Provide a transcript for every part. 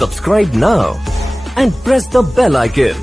Subscribe now and press the bell icon.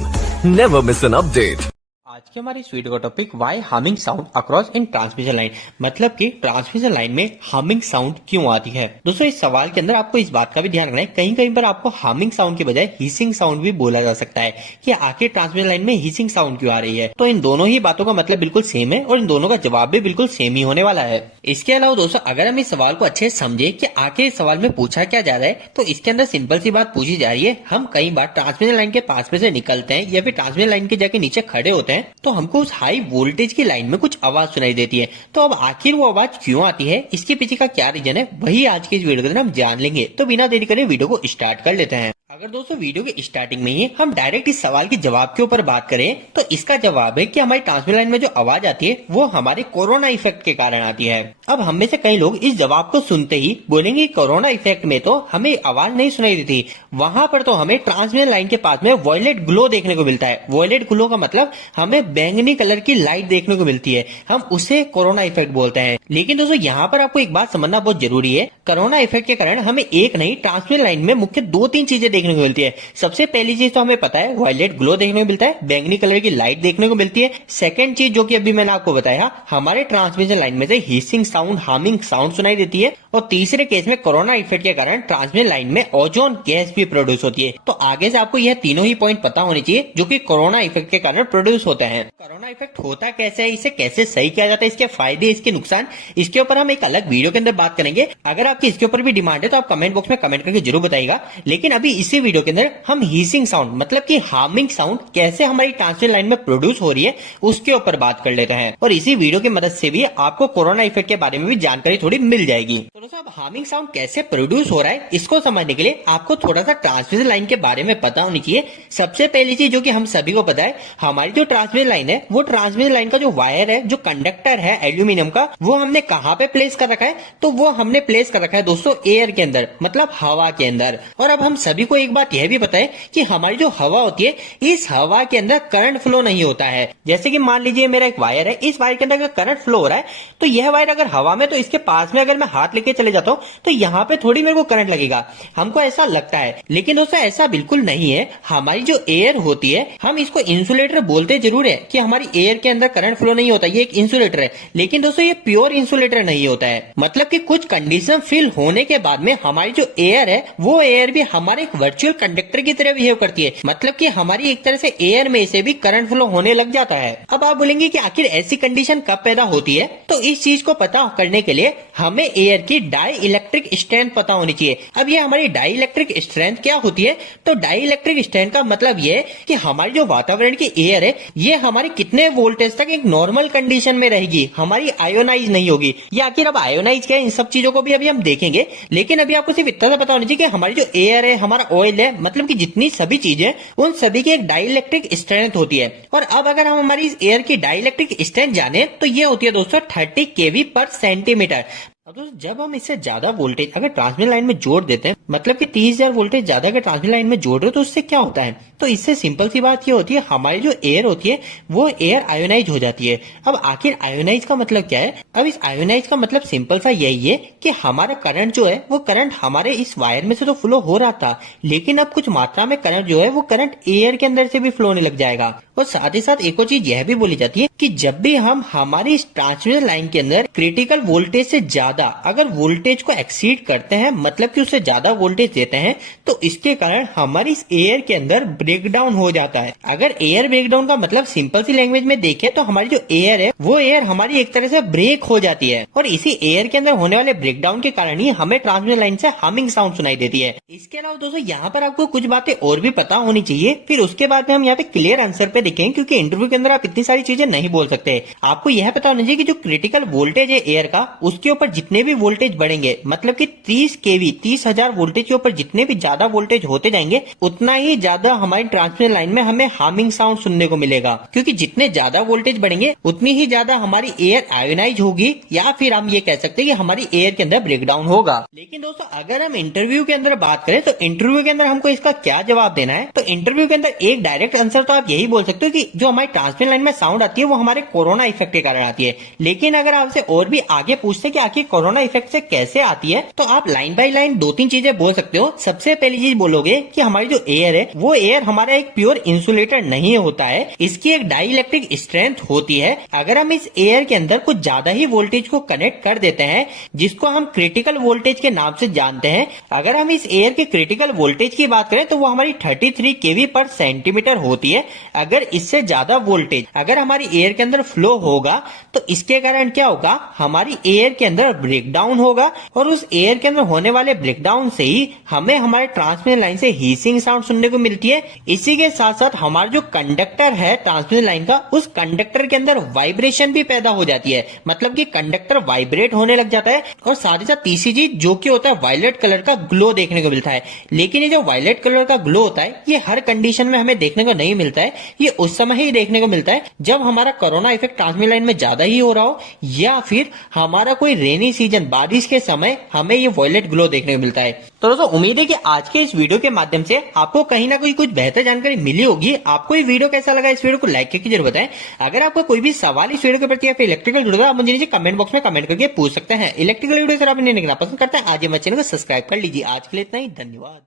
Never miss an update. आज के हमारे इस वीडियो का topic why humming sound across in transmission line, मतलब कि ट्रांसमिशन लाइन में हमिंग साउंड क्यों आती है। दोस्तों इस सवाल के अंदर आपको इस बात का भी ध्यान रखना है, कहीं कहीं पर आपको हमिंग साउंड के बजाय हिसिंग साउंड भी बोला जा सकता है कि आखिर ट्रांसमिशन लाइन में हिसिंग साउंड क्यों आ रही है। तो इन दोनों ही बातों का मतलब बिल्कुल सेम है और इन दोनों का जवाब भी बिल्कुल सेम ही होने वाला है। इसके अलावा दोस्तों अगर हम इस सवाल को अच्छे से समझे कि आखिर इस सवाल में पूछा क्या जा रहा है, तो इसके अंदर सिंपल सी बात पूछी जा रही है, हम कई बार ट्रांसमिशन लाइन के पास में से निकलते हैं या फिर ट्रांसमिशन लाइन के जाके नीचे खड़े होते हैं तो हमको उस हाई वोल्टेज की लाइन में कुछ आवाज सुनाई देती है। तो अब आखिर वो आवाज क्यों आती है, इसके पीछे का क्या रीजन है, वही आज के इस वीडियो के अंदर हम जान लेंगे। तो बिना देरी करे वीडियो को स्टार्ट कर लेते हैं। अगर दोस्तों वीडियो के स्टार्टिंग में ही हम डायरेक्ट इस सवाल के जवाब के ऊपर बात करें तो इसका जवाब है कि हमारी ट्रांसमिशन लाइन में जो आवाज आती है वो हमारे कोरोना इफेक्ट के कारण आती है। अब हम में से कई लोग इस जवाब को सुनते ही बोलेंगे कोरोना इफेक्ट में तो हमें आवाज नहीं सुनाई देती, वहां पर तो हमें ट्रांसमिशन लाइन के पास में वॉयलेट ग्लो देखने को मिलता है। वॉयलेट ग्लो का मतलब हमें बैंगनी कलर की लाइट देखने को मिलती है, हम उसे कोरोना इफेक्ट बोलते हैं। लेकिन दोस्तों यहाँ पर आपको एक बात समझना बहुत जरूरी है, कोरोना इफेक्ट के कारण हमें एक नहीं ट्रांसमिशन लाइन में मुख्य 2-3 चीजें देखने को मिलती है। सबसे पहली चीज तो हमें पता है वॉयलेट ग्लो देखने को मिलता है, बैंगनी कलर की लाइट देखने को मिलती है। सेकंड चीज जो कि अभी मैंने आपको बताया, हमारे ट्रांसमिशन लाइन में से हिसिंग साउंड, हमिंग साउंड सुनाई देती है। और तीसरे केस में कोरोना इफेक्ट के कारण ट्रांसमिशन लाइन में ओजोन गैस भी प्रोड्यूस होती है। तो आगे से आपको यह तीनों ही पॉइंट पता होने चाहिए जो कि कोरोना इफेक्ट के कारण प्रोड्यूस होते हैं। कोरोना इफेक्ट होता कैसे है, इसे कैसे सही किया जाता है, इसके फायदे, इसके नुकसान, इसके ऊपर हम एक अलग वीडियो के अंदर बात करेंगे। अगर आपकी इसके ऊपर भी डिमांड है तो आप कमेंट बॉक्स में कमेंट करके जरूर बताइएगा। लेकिन अभी इसी वीडियो के अंदर हम हिसिंग साउंड मतलब कि हार्मिंग साउंड कैसे हमारी ट्रांसमिशन लाइन में प्रोड्यूस हो रही है उसके ऊपर बात कर लेते हैं। और इसी वीडियो की मदद से भी आपको कोरोना इफेक्ट के बारे में भी जानकारी थोड़ी मिल जाएगी। तो दोस्तों अब हार्मिंग साउंड कैसे प्रोड्यूस हो रहा है इसको समझने के लिए आपको थोड़ा सा ट्रांसमिशन लाइन के बारे में पता होनी चाहिए। सबसे पहली चीज जो कि हम सभी को पता है, हमारी जो ट्रांसमिशन लाइन है वो ट्रांसमिशन लाइन का जो वायर है, जो कंडक्टर है एल्यूमिनियम का, वो हमने कहां पे प्लेस कर रखा है, तो वो हमने प्लेस कर रखा है दोस्तों एयर के अंदर, मतलब हवा के अंदर। और अब हम सभी को एक बात यह भी पता है कि हमारी जो हवा होती है, इस हवा के अंदर करंट फ्लो नहीं होता है। जैसे कि मान लीजिए मेरा एक वायर है, इस वायर के अंदर अगर करंट फ्लो हो रहा है तो यह वायर अगर हवा में, तो इसके पास में अगर मैं हाथ लेके चले जाता हूं तो यहाँ पे थोड़ी मेरे को करंट लगेगा, हमको ऐसा लगता है। लेकिन दोस्तों ऐसा बिल्कुल नहीं है। हमारी जो एयर होती है, हम इसको इंसुलेटर बोलते जरूर है कि हमारी एयर के अंदर करंट फ्लो नहीं होता, ये एक इंसुलेटर है, लेकिन दोस्तों ये प्योर इंसुलेटर नहीं होता है। मतलब कि कुछ कंडीशन फिल होने के बाद में हमारी जो एयर है वो एयर भी हमारे एक वर्चुअल कंडक्टर की तरह बिहेव करती है, मतलब कि हमारी एक तरह से एयर में से भी करंट फ्लो होने लग जाता है। अब आप बोलेंगे कि आखिर ऐसी कंडीशन कब पैदा होती है, तो इस चीज को पता करने के लिए हमें एयर की डाई इलेक्ट्रिक स्ट्रेंथ पता होनी चाहिए। अब ये हमारी डाई इलेक्ट्रिक स्ट्रेंथ क्या होती है, तो डाई इलेक्ट्रिक स्ट्रेंथ का मतलब ये है कि हमारी जो वातावरण की एयर है ये हमारी कितने वोल्टेज तक एक नॉर्मल कंडीशन में रहेगी, हमारी आयोनाइज नहीं होगी। या आखिर अब आयोनाइज क्या है, इन सब चीजों को भी अभी हम देखेंगे। लेकिन अभी आपको सिर्फ इतना सा पता होना चाहिए कि हमारी जो एयर है, हमारा ऑयल है, मतलब कि जितनी सभी चीजें, उन सभी की एक डाई इलेक्ट्रिक स्ट्रेंथ होती है। और अब अगर हम हमारी एयर की डाई इलेक्ट्रिक स्ट्रेंथ जाने तो ये होती है दोस्तों 30 kV पर सेंटीमीटर। अब दोस्तों जब हम इससे ज्यादा वोल्टेज अगर ट्रांसमिशन लाइन में जोड़ देते हैं, मतलब कि 30,000 वोल्टेज ज्यादा अगर ट्रांसमिशन लाइन में जोड़ रहे हो तो उससे क्या होता है, तो इससे सिंपल सी बात ये होती है, हमारी जो एयर होती है वो एयर आयोनाइज हो जाती है। अब आखिर आयोनाइज का मतलब क्या है, अब इस आयोनाइज का मतलब सिंपल सा यही है कि हमारा करंट जो है वो करंट हमारे इस वायर में से तो फ्लो हो रहा था, लेकिन अब कुछ मात्रा में करंट जो है वो करंट एयर के अंदर से भी फ्लो होने लग जाएगा। और साथ ही साथ एक और चीज यह भी बोली जाती है कि जब भी हम हमारी इस ट्रांसमिशन लाइन के अंदर क्रिटिकल वोल्टेज से ज्यादा अगर वोल्टेज को एक्सीड करते हैं, मतलब कि उससे ज्यादा वोल्टेज देते हैं, तो इसके कारण हमारी इस एयर के अंदर ब्रेकडाउन हो जाता है। अगर एयर ब्रेकडाउन का मतलब सिंपल सी लैंग्वेज में देखें तो हमारी जो एयर है वो एयर हमारी एक तरह से ब्रेक हो जाती है, और इसी एयर के अंदर होने वाले ब्रेकडाउन के कारण ही हमें ट्रांसमिशन लाइन से हमिंग साउंड सुनाई देती है। इसके अलावा दोस्तों यहाँ पर आपको कुछ बातें और भी पता होनी चाहिए, फिर उसके बाद में हम यहाँ पे क्लियर आंसर पे देखें, क्योंकि इंटरव्यू के अंदर आप इतनी सारी चीजें नहीं बोल सकते। आपको यह पता होना चाहिए कि जो क्रिटिकल वोल्टेज है एयर का, उसके ऊपर जितने भी वोल्टेज बढ़ेंगे, मतलब कि 30 kV 30,000 वोल्टेज के ऊपर जितने भी ज्यादा वोल्टेज होते जाएंगे, उतना ही ज्यादा हमारी ट्रांसमिशन लाइन में हमें हार्मिंग साउंड सुनने को मिलेगा। क्योंकि जितने ज्यादा वोल्टेज बढ़ेंगे उतनी ही ज्यादा हमारी एयर आयोनाइज होगी, या फिर हम ये कह सकते हैं कि हमारी एयर के अंदर ब्रेकडाउन होगा। लेकिन दोस्तों अगर हम इंटरव्यू के अंदर बात करें तो इंटरव्यू के अंदर हमको इसका क्या जवाब देना है, तो इंटरव्यू के अंदर एक डायरेक्ट आंसर तो आप यही बोल सकते सकते हो कि जो हमारी ट्रांसमिशन लाइन में साउंड आती है वो हमारे कोरोना इफेक्ट के कारण आती है। लेकिन अगर आपसे और भी आगे पूछते कि आखिर कोरोना इफेक्ट से कैसे आती है, तो आप लाइन बाय लाइन 2-3 चीजें बोल सकते हो। सबसे पहली चीज बोलोगे कि हमारी जो एयर है वो एयर हमारा एक प्योर इंसुलेटर नहीं होता है, इसकी एक डाई इलेक्ट्रिक स्ट्रेंथ होती है। अगर हम इस एयर के अंदर कुछ ज्यादा ही वोल्टेज को कनेक्ट कर देते हैं, जिसको हम क्रिटिकल वोल्टेज के नाम से जानते हैं, अगर हम इस एयर के क्रिटिकल वोल्टेज की बात करें तो वो हमारी 33 केवी पर सेंटीमीटर होती है। अगर इससे ज्यादा वोल्टेज अगर हमारी एयर के अंदर फ्लो होगा तो इसके कारण क्या होगा, हमारी एयर के अंदर ब्रेकडाउन होगा और उस एयर के अंदर होने वाले ब्रेकडाउन से ही हमें हमारे ट्रांसमिशन लाइन से हीसिंग साउंड सुनने को मिलती है। इसी के साथ साथ हमारा जो कंडक्टर है ट्रांसमिशन लाइन का, उस कंडक्टर के अंदर वाइब्रेशन भी पैदा हो जाती है, मतलब कि कंडक्टर वाइब्रेट होने लग जाता है। और साथ ही साथ तीसरी चीज जो कि होता है वायलेट कलर का ग्लो देखने को मिलता है। लेकिन ये जो वायलेट कलर का ग्लो होता है ये हर कंडीशन में हमें देखने को नहीं मिलता है, ये उस समय ही देखने को मिलता है जब हमारा कोरोना इफेक्ट ट्रांसमिशन लाइन में ज्यादा ही हो रहा हो, या फिर हमारा कोई रेनी सीजन बारिश के समय हमें ये वायलेट ग्लो देखने को मिलता है। तो दोस्तों उम्मीद है कि आज के इस वीडियो के माध्यम से आपको कहीं ना कुछ बेहतर जानकारी मिली होगी। आपको ये वीडियो कैसा लगा, इस वीडियो को लाइक करके जरूर बताएं। अगर आपको कोई भी सवाल इस वीडियो के प्रति या फिर इलेक्ट्रिकल जुड़ा है, आप मुझे नीचे कमेंट बॉक्स में कमेंट करके पूछ सकते हैं। इलेक्ट्रिकल वीडियो अगर आप देखना पसंद करते हैं आज हमारे चैनल को सब्सक्राइब कर लीजिए। आज के लिए इतना ही, धन्यवाद।